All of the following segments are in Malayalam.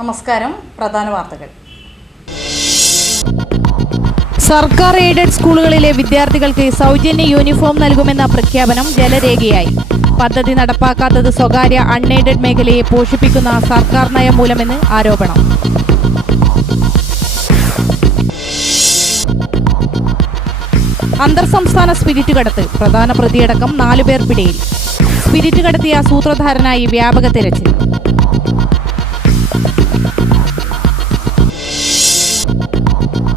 നമസ്കാരം. പ്രധാന വാർത്തകൾ. സർക്കാർ എയ്ഡഡ് സ്കൂളുകളിലെ വിദ്യാർത്ഥികൾക്ക് സൗജന്യ യൂണിഫോം നൽകുമെന്ന പ്രഖ്യാപനം ജലരേഖയായി. പദ്ധതി നടപ്പാക്കാത്തത് സ്വകാര്യ അൺഎയ്ഡഡ് മേഖലയെ പോഷിപ്പിക്കുന്ന സർക്കാർ നയം മൂലമെന്ന് ആരോപണം. അന്തർ സംസ്ഥാന സ്പിരിറ്റ് കടത്ത്. പ്രധാന പ്രതിയടക്കം 4 പേർ പിടിയിൽ. സ്പിരിറ്റ് കടത്തിയ സൂത്രധാരനായി വ്യാപക തിരച്ചിൽ.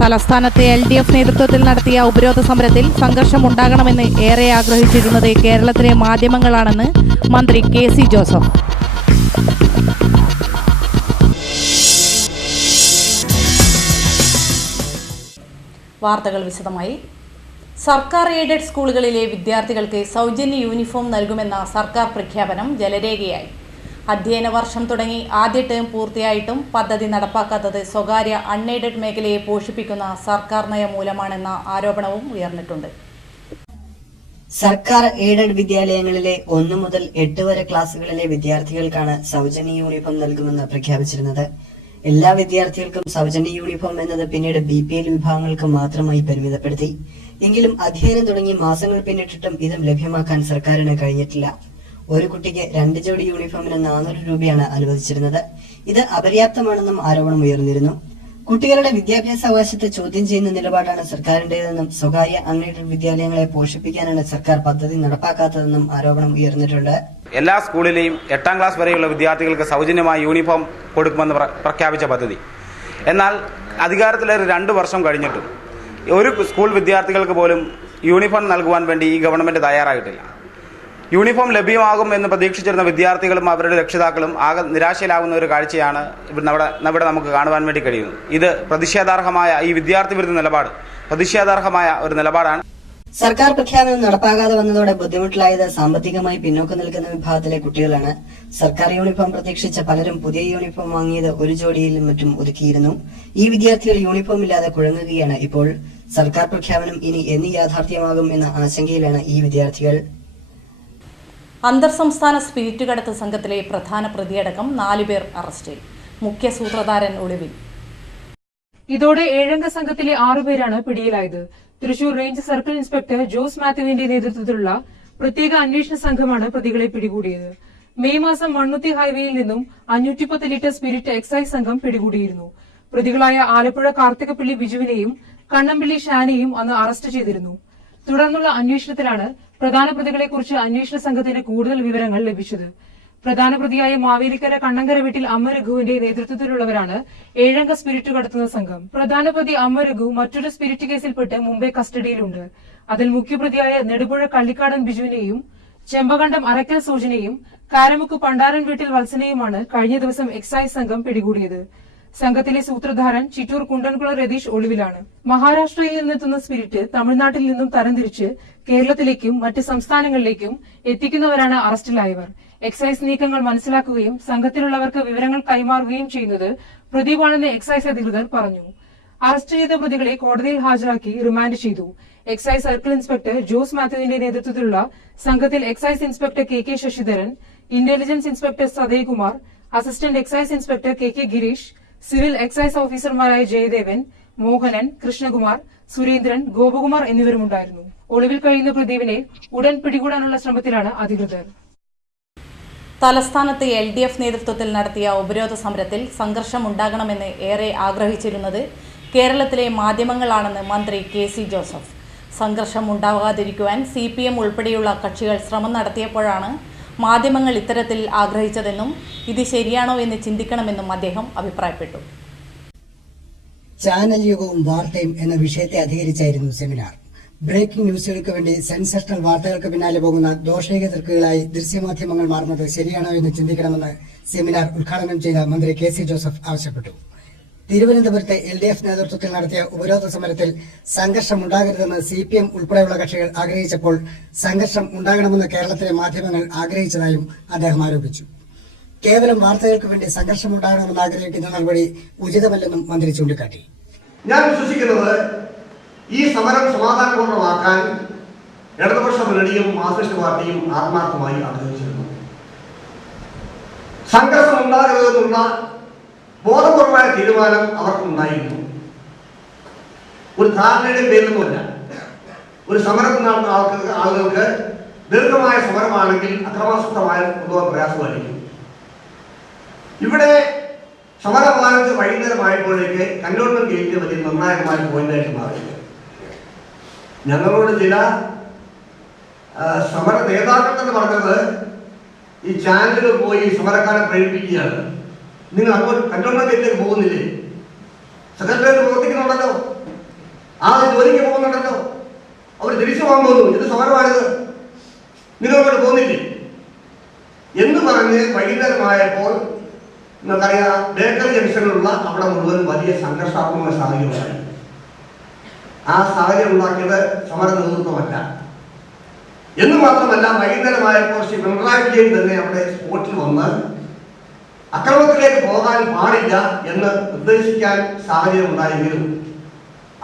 തലസ്ഥാനത്തെ LDF നേതൃത്വത്തിൽ നടത്തിയ ഉപരോധ സമരത്തിൽ സംഘർഷമുണ്ടാകണമെന്ന് ഏറെ ആഗ്രഹിച്ചിരുന്നത് കേരളത്തിലെ മാധ്യമങ്ങളാണെന്ന് മന്ത്രി KC ജോസഫ്. വാർത്തകൾ വിശദമായി. സർക്കാർ എയ്ഡഡ് സ്കൂളുകളിലെ വിദ്യാർത്ഥികൾക്ക് സൗജന്യ യൂണിഫോം നൽകുമെന്ന സർക്കാർ പ്രഖ്യാപനം ജലരേഖയായി. അധ്യയന വർഷം തുടങ്ങി ആദ്യ ടേം പൂർത്തിയായിട്ടും പദ്ധതി നടപ്പാക്കാത്തത് സ്വകാര്യ അൺഎയ്ഡഡ് മേഖലയെ പോഷിപ്പിക്കുന്ന സർക്കാർ നയം മൂലമാണെന്ന ആരോപണവും ഉയർന്നിട്ടുണ്ട്. സർക്കാർ എയ്ഡഡ് വിദ്യാലയങ്ങളിലെ 1 മുതൽ 8 വരെ ക്ലാസുകളിലെ വിദ്യാർത്ഥികൾക്കാണ് സൗജന്യ യൂണിഫോം നൽകുമെന്ന് പ്രഖ്യാപിച്ചിരുന്നത്. എല്ലാ വിദ്യാർത്ഥികൾക്കും സൗജന്യ യൂണിഫോം എന്നത് പിന്നീട് BPL വിഭാഗങ്ങൾക്ക് മാത്രമായി പരിമിതപ്പെടുത്തി. എങ്കിലും അധ്യയനം തുടങ്ങി മാസങ്ങൾ പിന്നിട്ടിട്ടും ഇതും ലഭ്യമാക്കാൻ സർക്കാരിന് കഴിഞ്ഞിട്ടില്ല. ഒരു കുട്ടിക്ക് 2 ജോഡി യൂണിഫോമിന് 400 രൂപയാണ് അനുവദിച്ചിരുന്നത്. ഇത് അപര്യാപ്തമാണെന്നും ആരോപണം ഉയർന്നിരുന്നു. കുട്ടികളുടെ വിദ്യാഭ്യാസ അവകാശത്തെ ചോദ്യം ചെയ്യുന്ന നിലപാടാണ് സർക്കാരിന്റേതെന്നും സ്വകാര്യ അൺഎയ്ഡഡ് വിദ്യാലയങ്ങളെ പോഷിപ്പിക്കാനാണ് സർക്കാർ പദ്ധതി നടപ്പാക്കാത്തതെന്നും ആരോപണം ഉയർന്നിട്ടുണ്ട്. എല്ലാ സ്കൂളിലെയും 8ാം ക്ലാസ് വരെയുള്ള വിദ്യാർത്ഥികൾക്ക് സൗജന്യമായി യൂണിഫോം കൊടുക്കുമെന്ന് പ്രഖ്യാപിച്ച പദ്ധതി, എന്നാൽ അധികാരത്തിലേറി 2 വർഷം കഴിഞ്ഞിട്ടും ഒരു സ്കൂൾ വിദ്യാർത്ഥികൾക്ക് പോലും യൂണിഫോം നൽകുവാൻ വേണ്ടി ഈ ഗവൺമെന്റ് തയ്യാറായിട്ടില്ല. യൂണിഫോം ലഭ്യമാകും എന്ന് പ്രതീക്ഷിച്ചിരുന്ന വിദ്യാർത്ഥികളും അവരുടെ രക്ഷിതാക്കളും ആകെ നിരാശയിലാകുന്ന ഒരു കാഴ്ചയാണ് ഇവിടെ നമുക്ക് കാണുവാൻ വേണ്ടി കഴിയുന്നത്. ഇത് പ്രതിഷേധാർഹമായ ഈ വിദ്യാർത്ഥി വിരുദ്ധ നിലപാട് പ്രതിഷേധാർഹമായ ഒരു നിലപാടാണ്. സർക്കാർ പ്രഖ്യാപനം നടപ്പാകാതെ വന്നതോടെ ബുദ്ധിമുട്ടിലായത് സാമ്പത്തികമായി പിന്നോക്കം നിൽക്കുന്ന വിഭാഗത്തിലെ കുട്ടികളാണ്. സർക്കാർ യൂണിഫോം പ്രതീക്ഷിച്ച പലരും പുതിയ യൂണിഫോം വാങ്ങിയത് 1 ജോഡിയിലും മറ്റും ഒതുക്കിയിരുന്നു. ഈ വിദ്യാർത്ഥികൾ യൂണിഫോം ഇല്ലാതെ കുഴങ്ങുകയാണ് ഇപ്പോൾ. സർക്കാർ പ്രഖ്യാപനം ഇനി എന്ന് യാഥാർത്ഥ്യമാകും എന്ന ആശങ്കയിലാണ് ഈ വിദ്യാർത്ഥികൾ. അന്തർ സംസ്ഥാന സ്പിരിറ്റ് കടത്ത് സംഘത്തിലെ പ്രധാന പ്രതിയടക്കം 4 പേർ അറസ്റ്റിൽ. മുഖ്യ സൂത്രധാരൻ ഒളിവിൽ. ഇതോടെ 7-അംഗ സംഘത്തിലെ 6 പേരാണ് പിടിയിലായത്. Thrissur range circle inspector Jose മാത്യുവിന്റെ നേതൃത്വത്തിലുള്ള പ്രത്യേക അന്വേഷണ സംഘമാണ് പ്രതികളെ പിടികൂടിയത്. മെയ് മാസം മണ്ണുത്തി ഹൈവേയിൽ നിന്നും 510 ലിറ്റർ സ്പിരിറ്റ് എക്സൈസ് സംഘം പിടികൂടിയിരുന്നു. പ്രതികളായ ആലപ്പുഴ കാർത്തികപ്പള്ളി ബിജുവിനെയും കണ്ണമ്പള്ളി ഷാനെയും അന്ന് അറസ്റ്റ് ചെയ്തിരുന്നു. തുടർന്നുള്ള അന്വേഷണത്തിലാണ് പ്രധാന പ്രതികളെക്കുറിച്ച് അന്വേഷണ സംഘത്തിന് കൂടുതൽ വിവരങ്ങൾ ലഭിച്ചത്. പ്രധാന പ്രതിയായ മാവേലിക്കര കണ്ണങ്കര വീട്ടിൽ അമ്മ രഘുവിന്റെ നേതൃത്വത്തിലുള്ളവരാണ് 7-അംഗ സ്പിരിറ്റ് കടത്തുന്ന സംഘം. പ്രധാന പ്രതി അമ്മ രഘു മറ്റൊരു സ്പിരിറ്റ് കേസിൽപ്പെട്ട് മുംബൈ കസ്റ്റഡിയിലുണ്ട്. അതിൽ മുഖ്യപ്രതിയായ നെടുപുഴ കള്ളിക്കാടൻ ബിജുവിനെയും ചെമ്പകണ്ടം അറക്കൽ സൂചനയും കാരമുക്ക് പണ്ടാരൻ വീട്ടിൽ വത്സനെയുമാണ് കഴിഞ്ഞ ദിവസം എക്സൈസ് സംഘം പിടികൂടിയത്. സംഘത്തിലെ സൂത്രധാരൻ ചിറ്റൂർ കുണ്ടൻകുളം രതീഷ് ഒളിവിലാണ്. മഹാരാഷ്ട്രയിൽ നിന്നെത്തുന്ന സ്പിരിറ്റ് തമിഴ്നാട്ടിൽ നിന്നും തരംതിരിച്ച് കേരളത്തിലേക്കും മറ്റ് സംസ്ഥാനങ്ങളിലേക്കും എത്തിക്കുന്നവരാണ് അറസ്റ്റിലായവർ. എക്സൈസ് നീക്കങ്ങൾ മനസ്സിലാക്കുകയും സംഘത്തിലുള്ളവർക്ക് വിവരങ്ങൾ കൈമാറുകയും ചെയ്യുന്നത് പ്രദീപാണെന്ന് എക്സൈസ് അധികൃതർ പറഞ്ഞു. അറസ്റ്റ് ചെയ്ത പ്രതികളെ കോടതിയിൽ ഹാജരാക്കി റിമാൻഡ് ചെയ്തു. എക്സൈസ് സർക്കിൾ ഇൻസ്പെക്ടർ ജോസ് മാത്യുവിന്റെ നേതൃത്വത്തിലുള്ള സംഘത്തിൽ excise inspector KK Sasidharan, intelligence inspector Sadayakumar, assistant excise inspector KK Girish, civil excise ഓഫീസർമാരായ ജയദേവൻ, മോഹനൻ, കൃഷ്ണകുമാർ, സുരേന്ദ്രൻ, ഗോപകുമാർ എന്നിവരുമുണ്ടായിരുന്നു. ഒളിവിൽ കഴിയുന്ന പ്രദീപിനെ ഉടൻ പിടികൂടാനുള്ള ശ്രമത്തിലാണ് അധികൃതർ. തലസ്ഥാനത്ത് LDF നേതൃത്വത്തിൽ നടത്തിയ ഉപരോധ സമരത്തിൽ സംഘർഷമുണ്ടാകണമെന്ന് ഏറെ ആഗ്രഹിച്ചിരുന്നത് കേരളത്തിലെ മാധ്യമങ്ങളാണെന്ന് മന്ത്രി KC ജോസഫ്. സംഘർഷം ഉണ്ടാകാതിരിക്കുവാൻ CPM ഉൾപ്പെടെയുള്ള കക്ഷികൾ ശ്രമം നടത്തിയപ്പോഴാണ് മാധ്യമങ്ങൾ ഇത്തരത്തിൽ ആഗ്രഹിച്ചതെന്നും ഇത് ശരിയാണോ എന്ന് ചിന്തിക്കണമെന്നും അദ്ദേഹം അഭിപ്രായപ്പെട്ടു. ചാനൽ യുഗവും വാർത്തയും എന്ന വിഷയത്തെ അധികരിച്ചായിരുന്നു സെമിനാർ. ബ്രേക്കിംഗ് ന്യൂസുകൾക്ക് വേണ്ടി സെൻസേഷണൽ വാർത്തകൾക്ക് പിന്നാലെ പോകുന്ന ദോഷൈക തർക്കുകളായി ദൃശ്യമാധ്യമങ്ങൾ മാറുന്നത് ശരിയാണോ എന്ന് ചിന്തിക്കണമെന്ന് സെമിനാർ ഉദ്ഘാടനം ചെയ്ത മന്ത്രി KC ജോസഫ് ആവശ്യപ്പെട്ടു. തിരുവനന്തപുരത്തെ LDF നേതൃത്വത്തിൽ നടത്തിയ ഉപരോധ സമരത്തിൽ സംഘർഷം ഉണ്ടാകരുതെന്ന് CPM ഉൾപ്പെടെയുള്ള കക്ഷികൾ ആഗ്രഹിച്ചപ്പോൾ സംഘർഷം ഉണ്ടാകണമെന്ന് കേരളത്തിലെ മാധ്യമങ്ങൾ ആഗ്രഹിച്ചതായും അദ്ദേഹം ആരോപിച്ചു. കേവലം വാർത്തകൾക്ക് വേണ്ടി സംഘർഷം ഉണ്ടാകണമെന്ന് ആഗ്രഹിക്കുന്ന നടപടി ഉചിതമല്ലെന്നും മന്ത്രി ചൂണ്ടിക്കാട്ടി. ഞാൻ വിശ്വസിക്കുന്നത് ഈ സമരം സമാധാനപൂർണ്ണമാക്കാൻ ഇടതുപക്ഷ മുന്നണിയും മാർക്സിസ്റ്റ് പാർട്ടിയും ആത്മാർത്ഥമായി ആഗ്രഹിച്ചിരുന്നു. സംഘർഷം ഉണ്ടാകരുതെന്നുള്ള ബോധപൂർവമായ തീരുമാനം അവർക്കുണ്ടായിരുന്നു. ഒരു ധാരണയുടെ പേരിലൊന്നുമല്ല. ഒരു സമരത്തിൽ നടത്തുന്ന ആളുകൾക്ക് ദീർഘമായ സമരമാണെങ്കിൽ അക്രമാസക്തമായി കൊണ്ടുപോകാൻ പ്രയാസമായിരിക്കും. ഇവിടെ സമരം ആരംഭിച്ച് വൈകുന്നേരമായപ്പോഴേക്ക് കന്റോൺമെന്റ് ഗേറ്റ് വലിയ നിർണായകമായ പോയിന്റായിട്ട് മാറി. ഞങ്ങളോട് ചില സമര നേതാക്കൾ എന്ന് പറഞ്ഞത് ഈ ചാനലുകൾ പോയി സമരക്കാരെ പ്രേരിപ്പിക്കുകയാണ്. നിങ്ങൾ അങ്ങോട്ട് കന്റോൺമെന്റ് ഗേറ്റിലേക്ക് പോകുന്നില്ലേ? സെക്രട്ടറിയേറ്റ് പ്രവർത്തിക്കുന്നുണ്ടല്ലോ, ആ ജോലിക്ക് പോകുന്നുണ്ടല്ലോ, അവർ തിരിച്ചു പോകാൻ പോകുന്നു, ഇത് സമരമാണിത്, നിങ്ങൾ അങ്ങോട്ട് പോകുന്നില്ലേ എന്ന് പറഞ്ഞ് വൈകുന്നേരമായപ്പോൾ നിങ്ങൾക്കറിയാം ബേക്കറി ജംഗ്ഷനിലുള്ള അവിടെ മുഴുവൻ വലിയ സംഘർഷാത്മക സാഹചര്യമുണ്ടായി. ആ സാഹചര്യം ഉണ്ടാക്കിയത് സമര നേതൃത്വമല്ല എന്ന് മാത്രമല്ല, വൈകുന്നേരമായപ്പോൾ ശ്രീ പിണറായി വിജയൻ തന്നെ അവിടെ സ്പോട്ടിൽ വന്ന് അക്രമത്തിലേക്ക് പോകാൻ പാടില്ല എന്ന് നിർദ്ദേശിക്കാൻ സാഹചര്യം ഉണ്ടായെങ്കിലും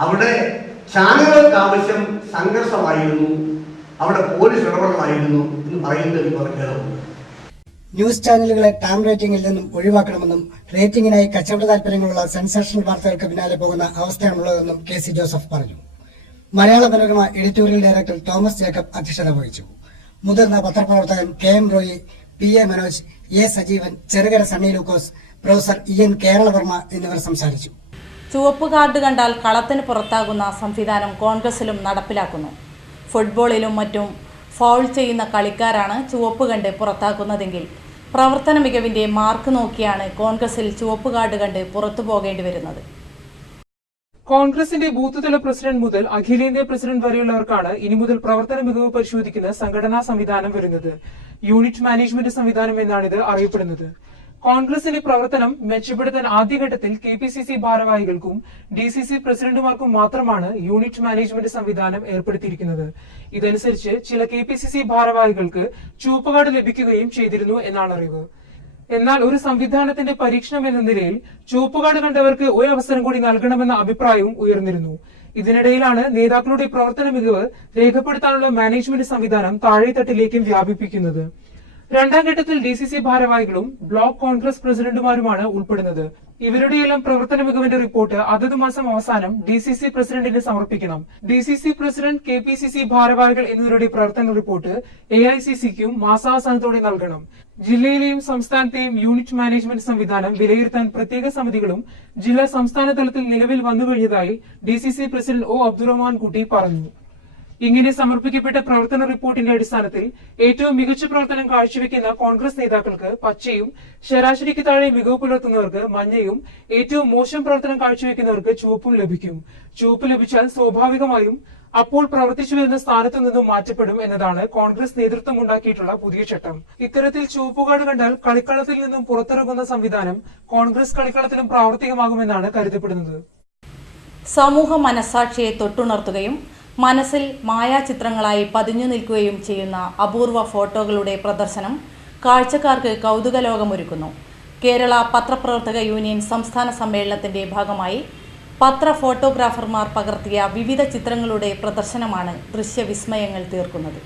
അവിടെ ചാനലുകൾക്ക് ആവശ്യം സംഘർഷമായിരുന്നു, അവിടെ പോലീസ് ഇടപെടലായിരുന്നു എന്ന് പറയുന്നതിൽ ഖേദമുണ്ട്. ന്യൂസ് ചാനലുകളെ ടാം റേറ്റിംഗിൽ നിന്നും ഒഴിവാക്കണമെന്നും റേറ്റിംഗിനായി കച്ചവട താൽപര്യങ്ങളുള്ള സെൻസേഷണൽ വാർത്തകൾക്ക് പിന്നാലെ പോകുന്ന അവസ്ഥയാണുള്ളതെന്നും കെ സി ജോസഫ് പറഞ്ഞു. മലയാള മനോരമ എഡിറ്റോറിയൽ ഡയറക്ടർ തോമസ് ജേക്കബ് അധ്യക്ഷത വഹിച്ചു. മുതിർന്ന പത്രപ്രവർത്തകൻ K M Roy, P A Manoj, A Sajeevan, Cherukara Sunny Lukose, professor E N Keralavarma എന്നിവർ സംസാരിച്ചു. ചുവപ്പ് കാർഡ് കണ്ടാൽ കളത്തിന് പുറത്താകുന്ന സംവിധാനം കോൺഗ്രസിലും നടപ്പിലാക്കുന്നു. ഫുട്ബോളിലും മറ്റും ഫൗൾ ചെയ്യുന്ന കളിക്കാരാണ് ചുവപ്പ് കണ്ട് പുറത്താക്കുന്നതെങ്കിൽ പ്രവർത്തന മികവിന്റെ മാർക്ക് നോക്കിയാണ് കോൺഗ്രസിൽ ചുവപ്പ് കാർഡ് കണ്ട് പുറത്തു പോകേണ്ടി വരുന്നത്. കോൺഗ്രസിന്റെ ബൂത്ത് തല പ്രസിഡന്റ് മുതൽ അഖിലേന്ത്യാ പ്രസിഡന്റ് വരെയുള്ളവർക്കാണ് ഇനി മുതൽ പ്രവർത്തന മികവ് പരിശോധിക്കുന്ന സംഘടനാ സംവിധാനം വരുന്നത്. യൂണിറ്റ് മാനേജ്മെന്റ് സംവിധാനം എന്നാണിത് അറിയപ്പെടുന്നത്. കോൺഗ്രസിന്റെ പ്രവർത്തനം മെച്ചപ്പെടുത്താൻ ആദ്യഘട്ടത്തിൽ KPCC ഭാരവാഹികൾക്കും DCC പ്രസിഡന്റുമാർക്കും മാത്രമാണ് യൂണിറ്റ് മാനേജ്മെന്റ് സംവിധാനം ഏർപ്പെടുത്തിയിരിക്കുന്നത്. ഇതനുസരിച്ച് ചില KPCC ഭാരവാഹികൾക്ക് ചുവപ്പ് കാർഡ് ലഭിക്കുകയും ചെയ്തിരുന്നു എന്നാണ് അറിവ്. എന്നാൽ ഒരു സംവിധാനത്തിന്റെ പരീക്ഷണം എന്ന നിലയിൽ ചുവപ്പ് കാർഡ് കണ്ടവർക്ക് ഒരു അവസരം കൂടി നൽകണമെന്ന അഭിപ്രായവും ഉയർന്നിരുന്നു. ഇതിനിടയിലാണ് നേതാക്കളുടെ പ്രവർത്തന മികവ് രേഖപ്പെടുത്താനുള്ള മാനേജ്മെന്റ് സംവിധാനം താഴെത്തട്ടിലേക്കും വ്യാപിപ്പിക്കുന്നത്. രണ്ടാം ഘട്ടത്തിൽ DCC ഭാരവാഹികളും ബ്ലോക്ക് കോൺഗ്രസ് പ്രസിഡന്റുമാരുമാണ് ഉൾപ്പെടുന്നത്. ഇവരുടെയെല്ലാം പ്രവർത്തന മികവിന്റെ റിപ്പോർട്ട് അതത് മാസം അവസാനം DCC പ്രസിഡന്റിന് സമർപ്പിക്കണം. DCC പ്രസിഡന്റ്, KPCC ഭാരവാഹികൾ എന്നിവരുടെ പ്രവർത്തന റിപ്പോർട്ട് AICCക്കും മാസാവസാനത്തോടെ നൽകണം. ജില്ലയിലെയും സംസ്ഥാനത്തെയും യൂണിറ്റ് മാനേജ്മെന്റ് സംവിധാനം വിലയിരുത്താൻ പ്രത്യേക സമിതികളും ജില്ലാ സംസ്ഥാന തലത്തിൽ നിലവിൽ വന്നുകഴിഞ്ഞതായി DCC പ്രസിഡന്റ് O അബ്ദുറഹ്മാൻ കുട്ടി പറഞ്ഞു. ഇങ്ങനെ സമർപ്പിക്കപ്പെട്ട പ്രവർത്തന റിപ്പോർട്ടിന്റെ അടിസ്ഥാനത്തിൽ ഏറ്റവും മികച്ച പ്രവർത്തനം കാഴ്ചവെക്കുന്ന കോൺഗ്രസ് നേതാക്കൾക്ക് പച്ചയും, ശരാശരിക്ക് താഴെ മികവ് പുലർത്തുന്നവർക്ക് മഞ്ഞയും, ഏറ്റവും മോശം പ്രവർത്തനം കാഴ്ചവെക്കുന്നവർക്ക് ചുവപ്പും ലഭിക്കും. ചുവപ്പ് ലഭിച്ചാൽ സ്വാഭാവികമായും അപ്പോൾ പ്രവർത്തിച്ചു വരുന്ന സ്ഥാനത്തു നിന്നും മാറ്റപ്പെടും എന്നതാണ് കോൺഗ്രസ് നേതൃത്വം ഉണ്ടാക്കിയിട്ടുള്ള പുതിയ ചട്ടം. ഇത്തരത്തിൽ ചുവപ്പ് കാർഡ് കണ്ടാൽ കളിക്കളത്തിൽ നിന്നും പുറത്തിറങ്ങുന്ന സംവിധാനം കോൺഗ്രസ് കളിക്കളത്തിലും പ്രാവർത്തികമാകുമെന്നാണ് കരുതപ്പെടുന്നത്. സമൂഹ മനസാക്ഷിയെ തൊട്ടുണർത്തുകയും മനസ്സിൽ മായാചിത്രങ്ങളായി പതിഞ്ഞു നിൽക്കുകയും ചെയ്യുന്ന അപൂർവ ഫോട്ടോകളുടെ പ്രദർശനം കാഴ്ചക്കാർക്ക് കൗതുകലോകമൊരുക്കുന്നു. കേരള പത്രപ്രവർത്തക യൂണിയൻ സംസ്ഥാന സമ്മേളനത്തിന്റെ ഭാഗമായി പത്ര ഫോട്ടോഗ്രാഫർമാർ പകർത്തിയ വിവിധ ചിത്രങ്ങളുടെ പ്രദർശനമാണ് ദൃശ്യവിസ്മയങ്ങൾ തീർക്കുന്നത്.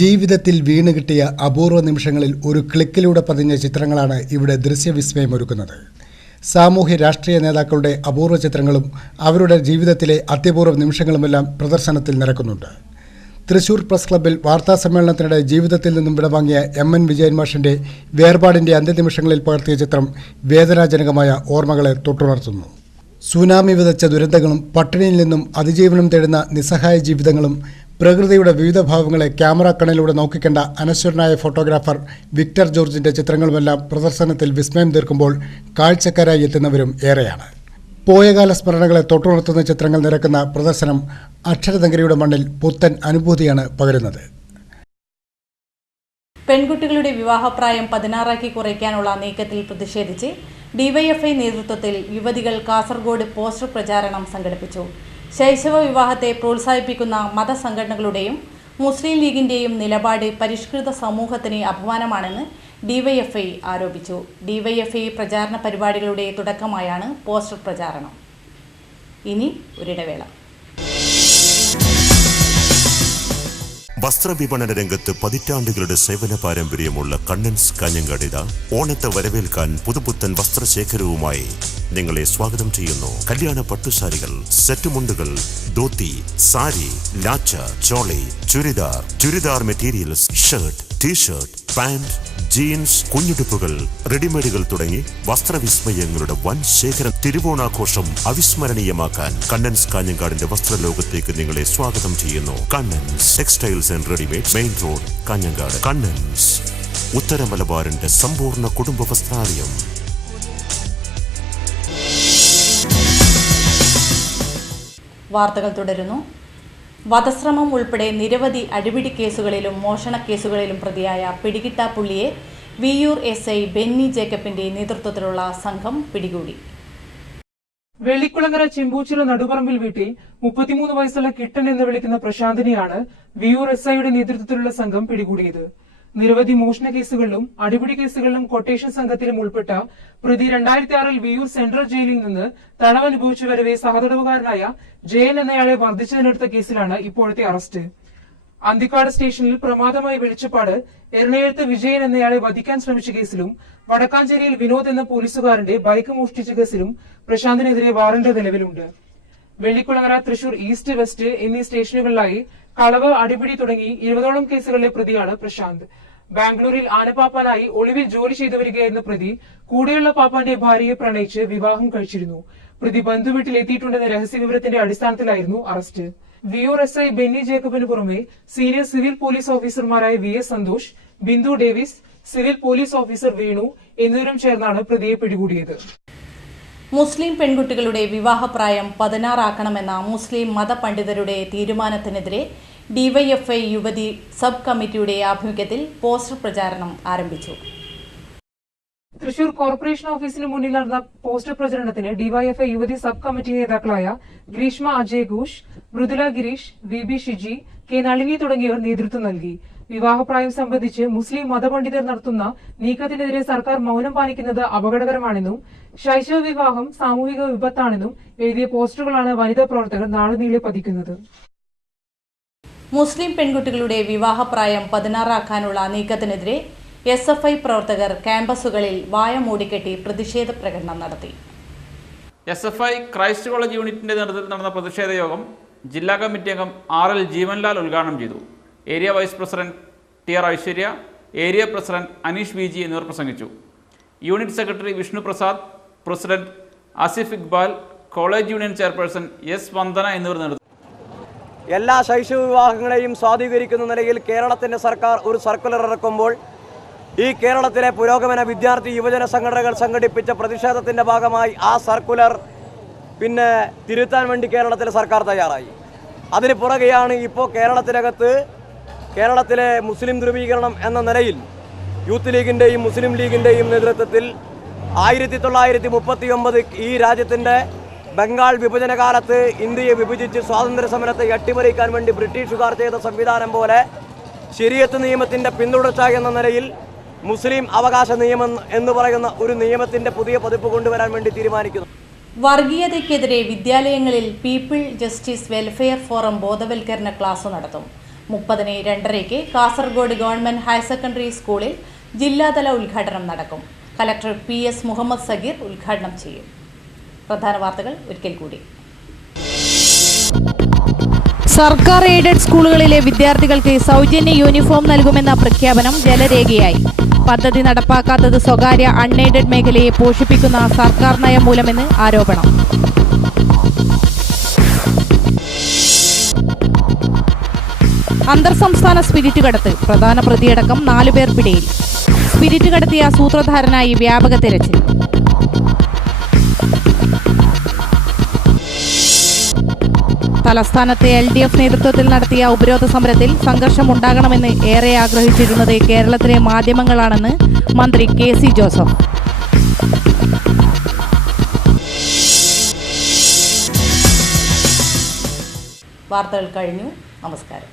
ജീവിതത്തിൽ വീണ് കിട്ടിയ അപൂർവ നിമിഷങ്ങളിൽ ഒരു ക്ലിക്കിലൂടെ പതിഞ്ഞ ചിത്രങ്ങളാണ് ഇവിടെ ദൃശ്യവിസ്മയമൊരുക്കുന്നത്. സാമൂഹ്യ രാഷ്ട്രീയ നേതാക്കളുടെ അപൂർവ ചിത്രങ്ങളും അവരുടെ ജീവിതത്തിലെ അത്യപൂർവ നിമിഷങ്ങളുമെല്ലാം പ്രദർശനത്തിൽ നിരക്കുന്നുണ്ട്. തൃശൂർ പ്രസ് ക്ലബ്ബിൽ വാർത്താസമ്മേളനത്തിനിടെ ജീവിതത്തിൽ നിന്നും വിടവാങ്ങിയ MN വിജയൻ മാഷിന്റെ വേർപാടിന്റെ അന്ത്യനിമിഷങ്ങളിൽ പകർത്തിയ ചിത്രം വേദനാജനകമായ ഓർമ്മകളെ തൊട്ടുണർത്തുന്നു. സുനാമി വിതച്ച ദുരന്തങ്ങളും പട്ടിണിയിൽ നിന്നും അതിജീവനം തേടുന്ന നിസ്സഹായ ജീവിതങ്ങളും പ്രകൃതിയുടെ വിവിധ ഭാവങ്ങളെ ക്യാമറ കണ്ണിലൂടെ നോക്കിക്കണ്ട അനശ്വരനായ ഫോട്ടോഗ്രാഫർ വിക്ടർ ജോർജിന്റെ ചിത്രങ്ങളുമെല്ലാം പ്രദർശനത്തിൽ വിസ്മയം തീർക്കുമ്പോൾ കാഴ്ചക്കാരായി എത്തുന്നവരും ഏറെയാണ്. പോയകാല സ്മരണകളെ തൊട്ടുണർത്തുന്ന ചിത്രങ്ങൾ നിരക്കുന്ന പ്രദർശനം അക്ഷരതങ്കരിയുടെ മണ്ണിൽ പുത്തൻ അനുഭൂതിയാണ് പകരുന്നത്. പെൺകുട്ടികളുടെ വിവാഹപ്രായം 16 കുറയ്ക്കാനുള്ള നീക്കത്തിൽ പ്രതിഷേധിച്ച് DYFI നേതൃത്വത്തിൽ യുവതികൾ കാസർഗോഡ് പോസ്റ്റർ പ്രചാരണം സംഘടിപ്പിച്ചു. ശൈശവ വിവാഹത്തെ പ്രോത്സാഹിപ്പിക്കുന്ന മതസംഘടനകളുടെയും മുസ്ലിം ലീഗിന്റെയും നിലപാട് പരിഷ്കൃത സമൂഹത്തിന് അപമാനമാണെന്ന് DYFI ആരോപിച്ചു. DYFI പ്രചാരണ പരിപാടികളുടെ തുടക്കമായാണ് പോസ്റ്റർ പ്രചാരണം. ഇനി ഒരിടവേള. വസ്ത്രവിപണന രംഗത്ത് പതിറ്റാണ്ടുകളുടെ സേവന പാരമ്പര്യമുള്ള കണ്ണൻസ് കാഞ്ഞങ്ങാടിത ഓണത്തെ വരവേൽക്കാൻ പുതുപുത്തൻ വസ്ത്രശേഖരവുമായി നിങ്ങളെ സ്വാഗതം ചെയ്യുന്നു. കല്യാണ പട്ടുസാരികൾ, സെറ്റുമുണ്ടുകൾ, ധോത്തി, സാരി, ലാച്ച, choli, churidar materials, shirt, t shirt, pant, jeans, കുഞ്ഞുടുപ്പുകൾ, റെഡിമെയ്ഡുകൾ തുടങ്ങി വസ്ത്രവിസ്മയങ്ങളുടെ വൻ ശേഖരം. തിരുവോണാഘോഷം അവിസ്മരണീയമാക്കാൻ കണ്ണൻസ് കാഞ്ഞങ്ങാടിന്റെ വസ്ത്രലോകത്തേക്ക് നിങ്ങളെ സ്വാഗതം ചെയ്യുന്നു. Kannans textiles and readymade, main road, Kanhangad. Kannans, ഉത്തര മലബാറിന്റെ സമ്പൂർണ്ണ കുടുംബ വസ്ത്രാലയം. വാർത്തകൾ തുടരുന്നു. വധശ്രമം ഉൾപ്പെടെ നിരവധി അടിപിടി കേസുകളിലും മോഷണ കേസുകളിലും പ്രതിയായ പിടികിട്ടാപ്പുള്ളിയെ വിയ്യൂർ SI ബെന്നി ജേക്കബിന്റെ നേതൃത്വത്തിലുള്ള സംഘം പിടികൂടി. വെള്ളിക്കുളങ്ങര ചെമ്പൂച്ചിറ നടുപറമ്പിൽ വീട്ടിൽ 33 വയസ്സുള്ള കിട്ടൻ എന്ന് വിളിക്കുന്ന പ്രശാന്തിനെയാണ് വിയ്യൂർ SIയുടെ നേതൃത്വത്തിലുള്ള സംഘം പിടികൂടിയത്. നിരവധി മോഷണ കേസുകളിലും അടിപിടി കേസുകളിലും കൊട്ടേഷൻ സംഘത്തിലും ഉൾപ്പെട്ട പ്രതി 2006-ൽ വിയ്യൂർ സെൻട്രൽ ജയിലിൽ നിന്ന് തടവനുഭവിച്ചു വരവെ സഹതടവുകാരനായ ജയൻ എന്നയാളെ വർദ്ധിച്ചതിനെടുത്ത കേസിലാണ് ഇപ്പോഴത്തെ അറസ്റ്റ്. അന്തിക്കാട് സ്റ്റേഷനിൽ പ്രമാദമായി വെളിച്ചപ്പാട് എറണാകുളത്ത് വിജയൻ എന്നയാളെ വധിക്കാൻ ശ്രമിച്ച കേസിലും വടക്കാഞ്ചേരിയിൽ വിനോദ് എന്ന പോലീസുകാരന്റെ ബൈക്ക് മോഷ്ടിച്ച കേസിലും പ്രശാന്തിനെതിരെ വാറന്റ് നിലവിലുണ്ട്. വെള്ളിക്കുളങ്ങര, തൃശൂർ ഈസ്റ്റ്, വെസ്റ്റ് എന്നീ സ്റ്റേഷനുകളിലായി കളവ്, അടിപിടി തുടങ്ങി 20ഓളം കേസുകളിലെ പ്രതിയാണ് പ്രശാന്ത്. ബാംഗ്ലൂരിൽ ആനപ്പാപ്പാനായി ഒളിവിൽ ജോലി ചെയ്തു വരികയായിരുന്ന പ്രതി കൂടെയുള്ള പാപ്പാന്റെ ഭാര്യയെ പ്രണയിച്ച് വിവാഹം കഴിച്ചിരുന്നു. പ്രതി ബന്ധുവീട്ടിൽ എത്തിയിട്ടുണ്ടെന്ന രഹസ്യവിവരത്തിന്റെ അടിസ്ഥാനത്തിലായിരുന്നു അറസ്റ്റ്. വിയ്യൂർ SI ബെന്നി ജേക്കബിന് പുറമെ സീനിയർ സിവിൽ പോലീസ് ഓഫീസർമാരായ VS Santhosh, Bindu Davis, civil police officer Venu എന്നിവരും ചേർന്നാണ് പ്രതിയെ പിടികൂടിയത്. മുസ്ലിം പെൺകുട്ടികളുടെ വിവാഹപ്രായം 16 ആക്കണമെന്ന മുസ്ലിം മതപണ്ഡിതരുടെ തീരുമാനത്തിനെതിരെ DYFI യുവതി സബ് കമ്മിറ്റിയുടെ ആഭിമുഖ്യത്തിൽ പോസ്റ്റർ പ്രചാരണം ആരംഭിച്ചു. തൃശൂർ കോർപ്പറേഷൻ ഓഫീസിന് മുന്നിൽ നടന്ന പോസ്റ്റർ പ്രചരണത്തിന് DYFI യുവതി സബ് കമ്മിറ്റി നേതാക്കളായ ഗ്രീഷ്മ അജയ് ഘോഷ്, മൃദുല ഗിരീഷ്, VB ഷിജി, K നളിനി തുടങ്ങിയവർ നേതൃത്വം നൽകി. വിവാഹപ്രായം സംബന്ധിച്ച് മുസ്ലിം മതപണ്ഡിതർ നടത്തുന്ന നീക്കത്തിനെതിരെ സർക്കാർ മൗനം പാലിക്കുന്നത് അപകടകരമാണെന്നും ശൈശവ വിവാഹം സാമൂഹിക വിപത്താണെന്നും എഴുതിയ പോസ്റ്ററുകളാണ് വനിതാ പ്രവർത്തകർ നാളുനീളെ പതിക്കുന്നത്. മുസ്ലിം പെൺകുട്ടികളുടെ വിവാഹപ്രായം 16 ആക്കാനുള്ള നീക്കത്തിനെതിരെ SFI പ്രവർത്തകർ ക്യാമ്പസുകളിൽ വായ മൂടിക്കെട്ടി പ്രതിഷേധ പ്രകടനം നടത്തി. SFI ക്രൈസ്റ്റ് കോളേജ് യൂണിറ്റിന്റെ നേതൃത്വത്തിൽ നടന്ന പ്രതിഷേധ യോഗം ജില്ലാ കമ്മിറ്റി അംഗം RL ജീവൻലാൽ ഉദ്ഘാടനം ചെയ്തു. Area vice president TR Aishwarya, area president Aneesh VG എന്നിവർ പ്രസംഗിച്ചു. Unit secretary Vishnu Prasad, president Asif Iqbal, college union chairperson S Vandana എന്നിവർ നേതൃത്വം. എല്ലാ ശൈശവ വിവാഹങ്ങളെയും സ്വാധീകരിക്കുന്ന നിലയിൽ കേരളത്തിൻ്റെ സർക്കാർ ഒരു സർക്കുലർ ഇറക്കുമ്പോൾ ഈ കേരളത്തിലെ പുരോഗമന വിദ്യാർത്ഥി യുവജന സംഘടനകൾ സംഘടിപ്പിച്ച പ്രതിഷേധത്തിൻ്റെ ഭാഗമായി ആ സർക്കുലർ തിരുത്താൻ വേണ്ടി കേരളത്തിലെ സർക്കാർ തയ്യാറായി. അതിന് പുറകെയാണ് ഇപ്പോൾ കേരളത്തിലെ മുസ്ലിം ധ്രുവീകരണം എന്ന നിലയിൽ യൂത്ത് ലീഗിൻ്റെയും മുസ്ലിം ലീഗിൻ്റെയും നേതൃത്വത്തിൽ 1939 ഈ രാജ്യത്തിൻ്റെ ബംഗാൾ വിഭജന കാലത്ത് ഇന്ത്യയെ വിഭജിച്ച് സ്വാതന്ത്ര്യ സമരത്തെ അട്ടിമറിക്കാൻ വേണ്ടി ബ്രിട്ടീഷുകാർ ചെയ്ത സംവിധാനം പോലെ ശരീഅത്ത് നിയമത്തിൻ്റെ പിന്തുടർച്ച എന്ന നിലയിൽ മുസ്ലിം അവകാശ നിയമം എന്ന് പറയുന്ന ഒരു നിയമത്തിൻ്റെ പുതിയ പതിപ്പ് കൊണ്ടുവരാൻ വേണ്ടി തീരുമാനിക്കുന്നു. വർഗീയതയ്ക്കെതിരെ വിദ്യാലയങ്ങളിൽ പീപ്പിൾ ജസ്റ്റിസ് വെൽഫെയർ ഫോറം ബോധവൽക്കരണ ക്ലാസ് നടത്തും. 30-ന് 2:30-ക്ക് കാസർഗോഡ് ഗവൺമെന്റ് ഹയർ സെക്കൻഡറി സ്കൂളിൽ ജില്ലാതല ഉദ്ഘാടനം നടക്കും. കലക്ടർ PS മുഹമ്മദ് സഗീർ ഉദ്ഘാടനം ചെയ്യും. പ്രധാന വാർത്തകൾ ഒരിക്കൽ കൂടി. സർക്കാർ എയ്ഡഡ് സ്കൂളുകളിലെ വിദ്യാർത്ഥികൾക്ക് സൗജന്യ യൂണിഫോം നൽകുമെന്ന പ്രഖ്യാപനം ജലരേഖയായി. പദ്ധതി നടപ്പാക്കാത്തത് സ്വകാര്യ അൺഎയ്ഡഡ് മേഖലയെ പോഷിപ്പിക്കുന്ന സർക്കാർ നയം മൂലമെന്ന് ആരോപണം. അന്തർ സംസ്ഥാന സ്പിരിറ്റ് കടത്ത്, പ്രധാന പ്രതിയടക്കം 4 പേർ പിടിയിൽ. സ്പിരിറ്റ് കടത്തിയ സൂത്രധാരനായി വ്യാപക തെരച്ചിൽ. തലസ്ഥാനത്തെ LDF നേതൃത്വത്തിൽ നടത്തിയ ഉപരോധ സമരത്തിൽ സംഘർഷമുണ്ടാകണമെന്ന് ഏറെ ആഗ്രഹിച്ചിരുന്നത് കേരളത്തിലെ മാധ്യമങ്ങളാണെന്ന് മന്ത്രി KC ജോസഫ്. വാർത്തകൾ കഴിഞ്ഞു. നമസ്കാരം.